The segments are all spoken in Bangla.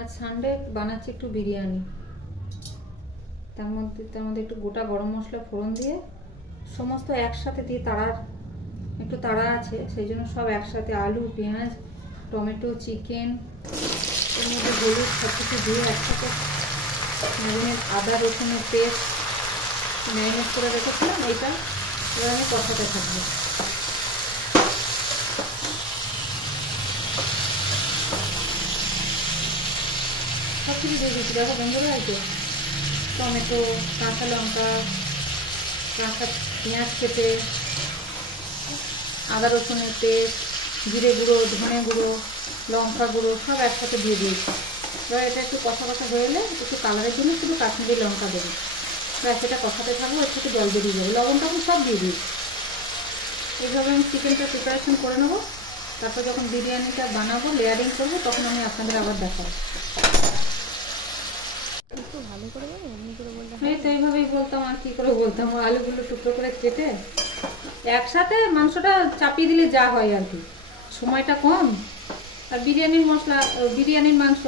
आज সানডে বানাচ্ছি একটু বিরিয়ানি। তার মধ্যে একটু গোটা গরম মশলা ফোড়ন দিয়ে সমস্ত একসাথে দিয়ে একটু তাড়া আছে, সেই জন্য সব একসাথে আলু, পেঁয়াজ, টমেটো, চিকেন, এর মধ্যে হলুদ সব কিছু দিয়ে একসাথে আদা রসুনের পেস্ট ম্যারিনেট করে রেখেছিলাম। এইটা এবার আমি কষাতে থাকবো। সব কিছু দিয়ে দিচ্ছি। দেখো বন্ধুরা, এই তো টমেটো, কাঁচা লঙ্কা, কাঁচা পেঁয়াজ কেটে, আদা রসুনের পেস্ট, জিরে গুঁড়ো, ধনে গুঁড়ো, লঙ্কা গুঁড়ো সব একসাথে দিয়ে দিয়েছি। এবার এটা একটু কষা কষা হয়ে এলে একটু কালারের জন্য শুধু কাশ্মীরি লঙ্কা দেবো। এবার সেটা কষাতে থাকবো, এর থেকে জল বেরিয়ে যাবে। লবণটা আমি সব দিয়ে দিয়েছি। এইভাবে আমি চিকেনটা প্রিপারেশন করে নেবো। তারপর যখন বিরিয়ানিটা বানাবো, লেয়ারিং করবো, তখন আমি আপনাদের আবার দেখাবো। ভালো করে বলো, এমনি করে বলতে এই তো এইভাবেই বলতাম, আর কি করে বলতাম। আলুগুলো টুকরো করে কেটে একসাথে মাংসটা চাপিয়ে দিলে যা হয় আর কি, সময়টা কম। আর বিরিয়ানির মশলা, বিরিয়ানির মাংস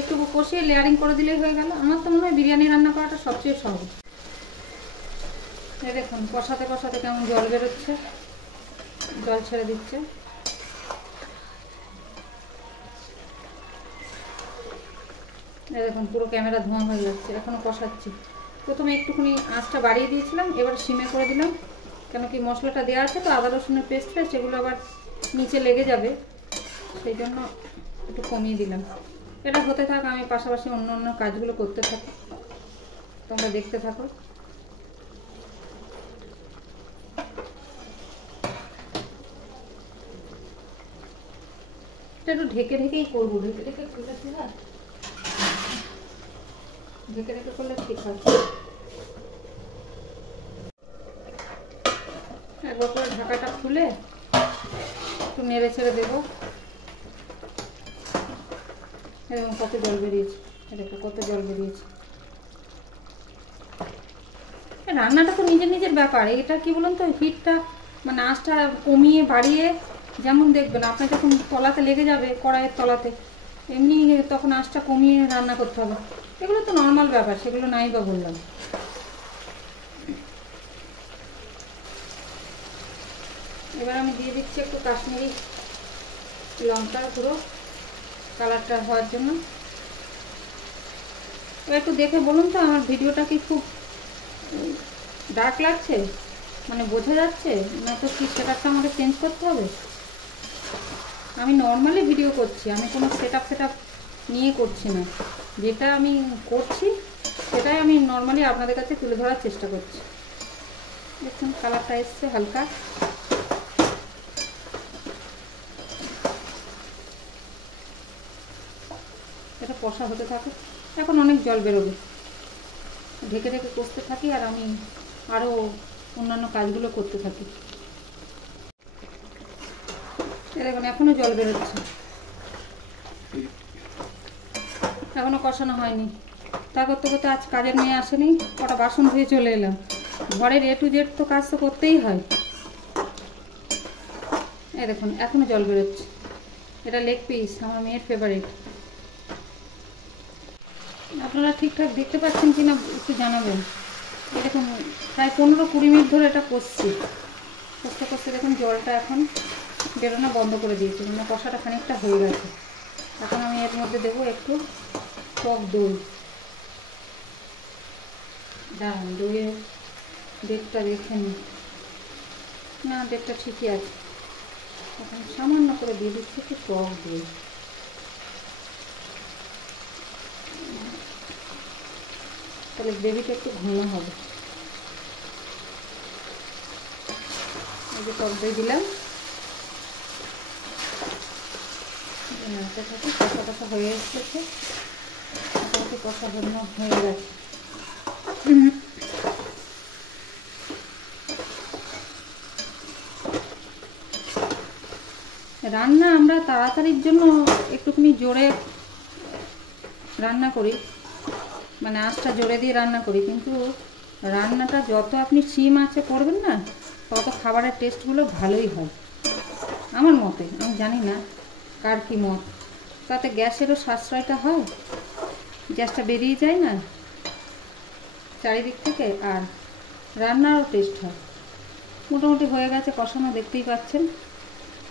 একটু কষিয়ে লেয়ারিং করে দিলেই হয়ে গেল। আমার তো মনে হয় বিরিয়ানি রান্না করাটা সবচেয়ে সহজ। এই দেখুন কষাতে কষাতে কেমন জল বেরোচ্ছে, জল ছেড়ে দিচ্ছে। এই দেখুন পুরো ক্যামেরা ধোঁয়া হয়ে যাচ্ছে। এখনো কষাচ্ছি। প্রথমে একটুখানি আঁচটা বাড়িয়ে দিয়েছিলাম, এবার সিমে করে দিলাম। কেন কি মশলাটা দেওয়া আছে তো, আদা রসুনের পেস্ট, সেগুলো আবার নিচে লেগে যাবে, সেই জন্য একটু কমিয়ে দিলাম। এটা হতে থাক, আমি পাশাপাশি অন্য অন্য কাজগুলো করতে থাকি, তোমরা দেখতে থাকো। এটা একটু ঢেকে ঢেকেই করবো, ঢেকে ঢেকে করলে ঠিক হয়, ঢেকে ঢেকে করলে ঠিক হয়। একবার করে ঢাকাটা খুলে একটু নেড়ে ছেড়ে দেবো। এবং কত জল বেরিয়েছে, দেখো কত জল বেরিয়েছে। রান্নাটা তো নিজের নিজের ব্যাপার। এটা কি বলুন তো, হিটটা মানে আঁচটা কমিয়ে বাড়িয়ে, যেমন দেখবেন আপনার যখন তলাতে লেগে যাবে কড়াইয়ের তলাতে, এমনি তখন আঁচটা কমিয়ে রান্না করতে হবে। এগুলো তো নর্মাল ব্যাপার, সেগুলো নাই বা বললাম। এবার আমি দিয়ে দিচ্ছি একটু কাশ্মীরি লঙ্কার গুঁড়ো, কালারটা হওয়ার জন্য। এবার একটু দেখে বলুন তো, আমার ভিডিওটা কি খুব ডার্ক লাগছে, মানে বোঝা যাচ্ছে না তো? কি সেটআপটা আমাকে চেঞ্জ করতে হবে? আমি নর্মালি ভিডিও করছি, আমি কোনো সেটআপ নিয়ে করছি না। যেটা আমি করছি সেটাই আমি নর্মালি আপনাদের কাছে তুলে ধরার চেষ্টা করছি। দেখুন কালারটা এসছে হালকা। এটা কষা হতে থাকে, এখন অনেক জল বেরোবে। ঢেকে ঢেকে কষতে থাকি আর আমি আরও অন্যান্য কাজগুলো করতে থাকি। দেখুন এখনো জল বেরোচ্ছে, এখনো কষানো হয়নি। তা করতে করতে আজ কাজের মেয়ে আসেনি, কটা বাসন ধুয়ে চলে এলাম। ঘরের A to Z তো কাজ তো করতেই হয়। এই দেখুন এখনো জল বেরোচ্ছে। এটা লেগ পিস, আমার মেয়ের ফেভারিট। আপনারা ঠিকঠাক দেখতে পাচ্ছেন কিনা একটু জানাবেন। এরকম প্রায় 15-20 মিনিট ধরে এটা কষছি। কষতে কষতে দেখুন জলটা এখন বেরোনো বন্ধ করে দিয়েছি, মানে কষাটা খানিকটা হয়ে গেছে। এখন আমি এর মধ্যে দেবো একটু টক দই। দাঁড়ান, দইয়ের ডেটটা দেখে নিই। না, ডেটটা ঠিকই আছে। এখন সামান্য করে দিয়ে দিচ্ছি একটু টক দই। তাহলে গ্রেভিটা একটু ঘন হবে। এই যে টক দই দিলাম, নাড়তে থাকি। কষা কষা হয়ে এসেছে, মোটামুটি কষা হয়ে গেছে। রান্না আমরা তাড়াতাড়ির জন্য একটুখানি জোরে রান্না করি, মানে আঁচটা জোরে দিয়ে রান্না করি, কিন্তু রান্নাটা যত আপনি সিম আঁচে করবেন না, তত খাবারের টেস্টগুলো ভালোই হয় আমার মতে। আমি জানি না কার কী মত। তাতে গ্যাসেরও সাশ্রয়টা হয়, গ্যাসটা বেরিয়ে যায় না চারিদিক থেকে, আর রান্নারও টেস্ট হয়। মোটামুটি হয়ে গেছে কষানো, দেখতেই পাচ্ছেন।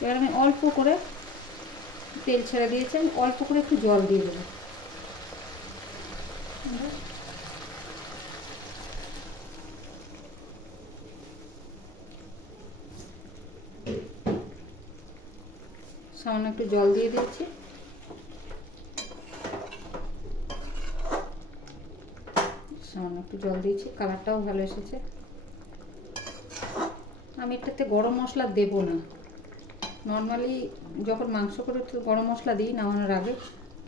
এবার আমি অল্প করে তেল ছেড়ে দিয়েছি, আমি অল্প করে একটু জল দিয়ে দেবো। সামান্য একটু জল দিয়ে দিচ্ছি। সামান্য একটু জল দিয়েছি, কালারটাও ভালো এসেছে। আমি এটাতে গরম মশলা দেব না, নর্মালি যখন মাংস করে একটু গরম মশলা দিই নামানোর আগে,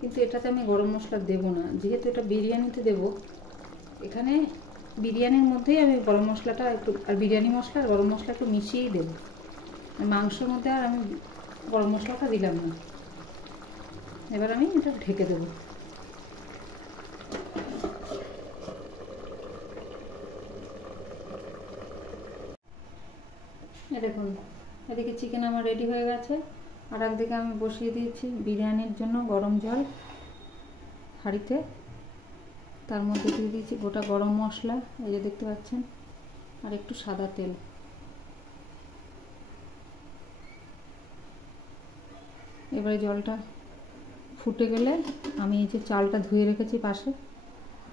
কিন্তু এটাতে আমি গরম মশলা দেব না, যেহেতু এটা বিরিয়ানিতে দেব। এখানে বিরিয়ানির মধ্যেই আমি গরম মশলাটা একটু, আর বিরিয়ানি মশলা আর গরম মশলা একটু মিশিয়েই দেবো। মাংসের মধ্যে আর আমি গরম মশলাটা দিলাম না। এবার আমি এটা ঢেকে দেবো। দেখুন, এদিকে চিকেন আমার রেডি হয়ে গেছে, আর একদিকে আমি বসিয়ে দিয়েছি বিরিয়ানির জন্য গরম জল হাঁড়িতে। তার মধ্যে দিয়ে দিয়েছি গোটা গরম মশলা, এই যে দেখতে পাচ্ছেন, আর একটু সাদা তেল। এবারে জলটা ফুটে গেলে আমি এই যে চালটা ধুয়ে রেখেছি পাশে,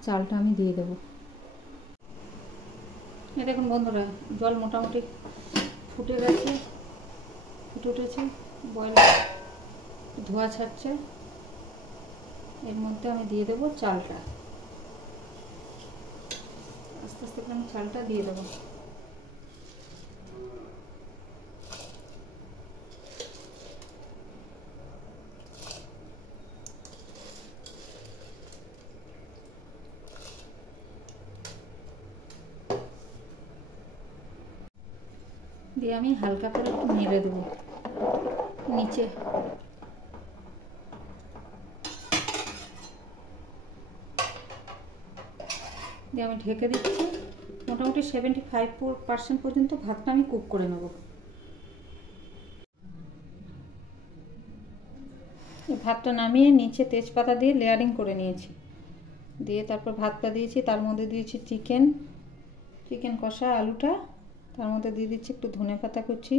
চালটা আমি দিয়ে দেব। এই দেখুন বন্ধুরা, জল মোটামুটি ফুটে গেছে, ফুটে উঠেছে, বয়েল ধোয়া ছাড়ছে। এর মধ্যে আমি দিয়ে দেবো চালটা, আস্তে আস্তে করে আমি চালটা দিয়ে দেবো। দিয়ে আমি হালকা করে একটু নেড়ে দেবো নিচে। দিয়ে আমি ঢেকে দিচ্ছি, মোটামুটি 75% পর্যন্ত ভাতটা আমি কুক করে নেব। এই ভাতটা নামিয়ে নিচে তেজপাতা দিয়ে লেয়ারিং করে নিয়েছি, দিয়ে তারপর ভাতটা দিয়েছি, তার মধ্যে দিয়েছি চিকেন কষা আলুটা, তার মধ্যে দিয়ে দিচ্ছি একটু ধনেপাতা কুচি,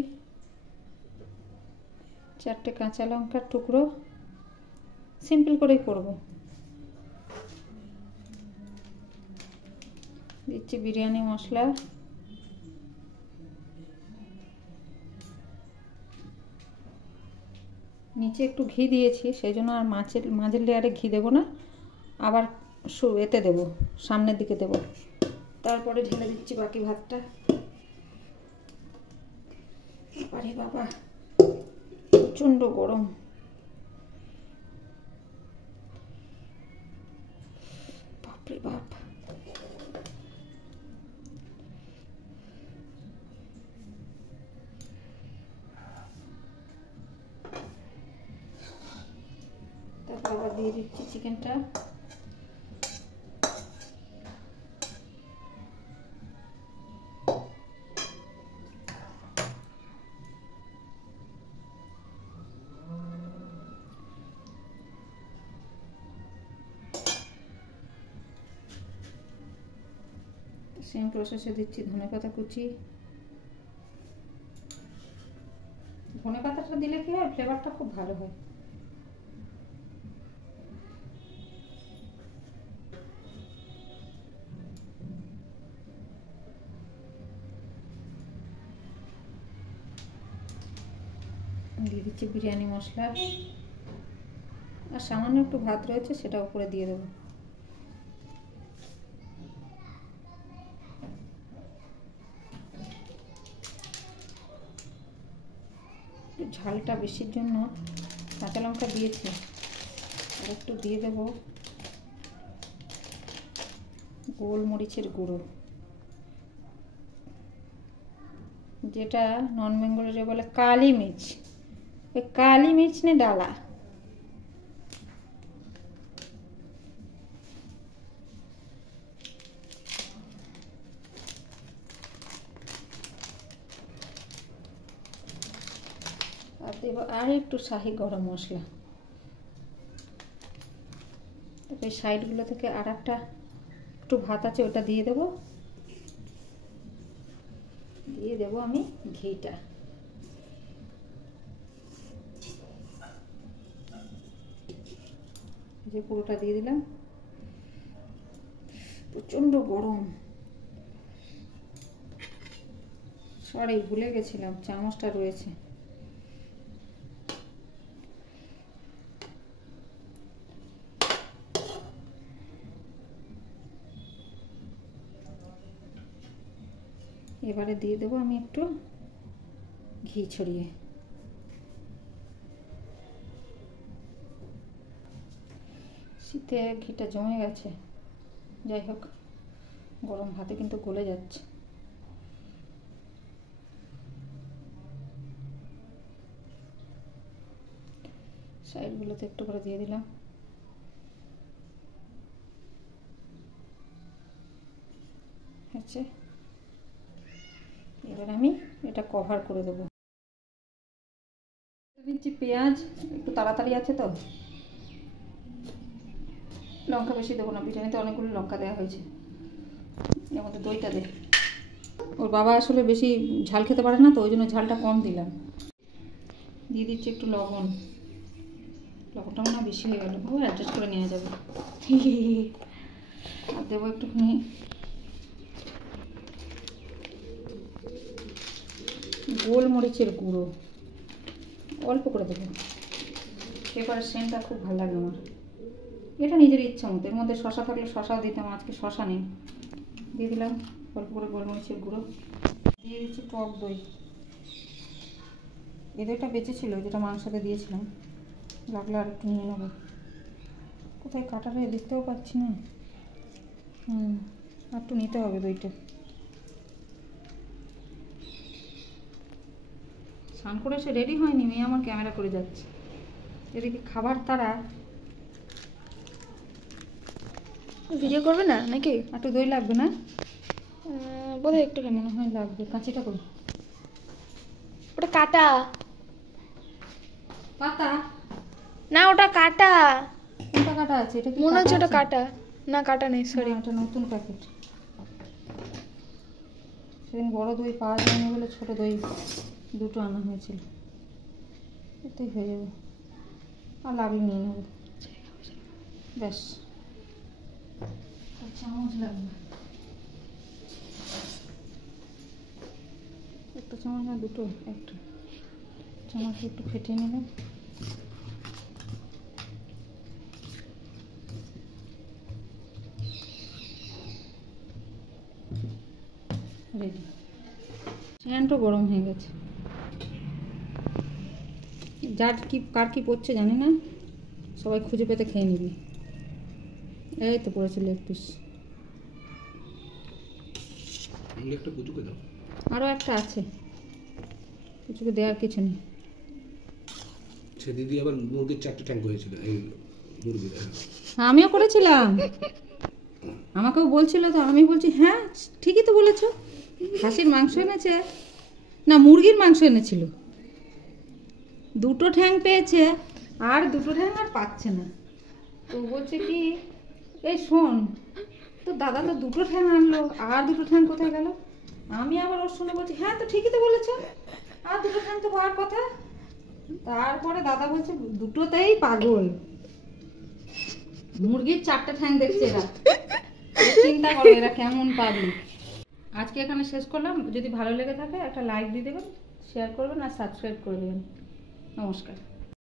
4টে কাঁচা লঙ্কার টুকরো, সিম্পল করেই করব। দিচ্ছি বিরিয়ানি মশলা, নিচে একটু ঘি দিয়েছি, সেই জন্য আর মাঝের লেয়ারে ঘি দেবো না, আবার এতে দেবো, সামনের দিকে দেবো। তারপরে ঢেলে দিচ্ছি বাকি ভাতটা। আরে বাবা, প্রচণ্ড গরম। বাপরে বাপ। তারপর আবার দিয়ে দিচ্ছি চিকেনটা। সেম প্রসেসে দিচ্ছি ধনেপাতা কুচি। ধনেপাতাটা দিলে কি হয়, ফ্লেভারটা খুব ভালো হয়। দিয়ে দিচ্ছি বিরিয়ানি মশলা, আর সামান্য একটু ভাত রয়েছে সেটা উপরে দিয়ে দেবো। ঝালটা বেশির জন্য কাঁচা লঙ্কা দিয়েছি, আর একটু দিয়ে দেবো গোলমরিচের গুঁড়ো, যেটা নন বেঙ্গলে বলে কালি মির্চ। ওই কালি মির্চ নে ডালা। আর দেবো আর একটু শাহি গরম মশলা। এই সাইডগুলো থেকে আর একটা একটু ভাত আছে, ওটা দিয়ে দেবো আমি ঘিটা। যে পুরোটা দিয়ে দিলাম। প্রচন্ড গরম, সরি ভুলে গেছিলাম চামচটা রয়েছে। এবারে দিয়ে দেবো আমি একটু ঘি ছড়িয়ে। শীতে ঘিটা জমে গেছে, যাই হোক গরম ভাতে কিন্তু গলে যাচ্ছে। সাইডগুলোতে একটু করে দিয়ে দিলাম। হচ্ছে, এবার আমি এটা কভার করে দেবো। দিচ্ছি পেঁয়াজ, একটু তাড়াতাড়ি আছে তো, লঙ্কা বেশি দেবো না, বিরিয়ানিতে অনেকগুলো লঙ্কা দেওয়া হয়েছে। এর মধ্যে দইটা দে। ওর বাবা আসলে বেশি ঝাল খেতে পারে না, তো ওই জন্য ঝালটা কম দিলাম। দিয়ে দিচ্ছি একটু লবণ। লবণটা মনে হয় বেশি হয়ে গেল, ও অ্যাডজাস্ট করে নেওয়া যাবে। আর দেবো একটুখানি গোলমরিচের গুঁড়ো, অল্প করে দেবো। পেপারের সেন্টটা খুব ভালো লাগে আমার। এটা নিজের ইচ্ছা মতো, এর মধ্যে শশা থাকলে শশাও দিতাম, আজকে শশা নেই। দিয়ে দিলাম অল্প করে গোলমরিচের গুঁড়ো। দিয়ে দিচ্ছি টক দই। এ দইটা বেঁচেছিল, যেটা মাংসতে দিয়েছিলাম, লাগলে আর একটু নিয়ে নেবো। কোথায় কাটারে দেখতেও পাচ্ছি না। আর একটু নিতে হবে দইটা। স্নান করে এসে রেডি হয়নি, মেয়ে আমার ক্যামেরা করে যাচ্ছে। এদিকে খাবার তারা। ভিডিও করবে না নাকি? একটু দই লাগবে না? বোধহয় একটুখানি মনে হয় লাগবে। কাঁচিটা করি, ওটা কাটা পাতা না, ওটা কাটা। কোনটা কাটা আছে? এটা কি মনে হচ্ছে ওটা আছে? কাটা না, কাটা নেই, সরি। এটা নতুন প্যাকেট। সেদিন বড় দই পাওয়া যায়নি বলে ছোট দই দুটো আনা হয়েছিল। এতেই হয়ে যাবে, আর লাগলে নিয়ে নেবো। ব্যাস, চামচ লাগবে। একটা চামচ না দুটো? একটা চামচ একটু ফেটিয়ে নিলাম। রেডি। স্ট্যান্ডও গরম হয়ে গেছে। যার কি কার কি পড়ছে জানি না, সবাই খুঁজে পেতে খেয়ে নিবি। এই তো পড়েছে লেগ পিস। একটা কুচুকে দাও। আরও একটা আছে, কুচুকে দেওয়ার কিছু নেই। সে দিদি আবার মুরগির 4টে ট্যাঙ্ক হয়েছিল এই মুরগির। আমিও করেছিলাম, আমাকেও বলছিল, তো আমি বলছি হ্যাঁ ঠিকই তো বলেছো। খাসির মাংস এনেছে না, মুরগির মাংস এনেছিল, দুটো ঠ্যাং পেয়েছে, আর দুটো ঠ্যাং আর পাচ্ছে না। তো বলছে কি, এই শোন, তো দাদা তো দুটো ঠ্যাং আনলো, আর দুটো ঠ্যাং কোথায় গেল? আমি আবার ওর শুনে বলছি হ্যাঁ তো ঠিকই তো বলেছো, আর দুটো ঠ্যাং তো পাওয়ার কথা। তারপরে দাদা বলছে দুটোতেই পাগল, মুরগির 4টে ঠ্যাং দেখছে এরা। চিন্তা করো এরা কেমন পাবলিক। আজকে এখানে শেষ করলাম। যদি ভালো লেগে থাকে একটা লাইক দিয়ে দেবেন, শেয়ার করবেন আর সাবস্ক্রাইব করে দেবেন। নমস্কার।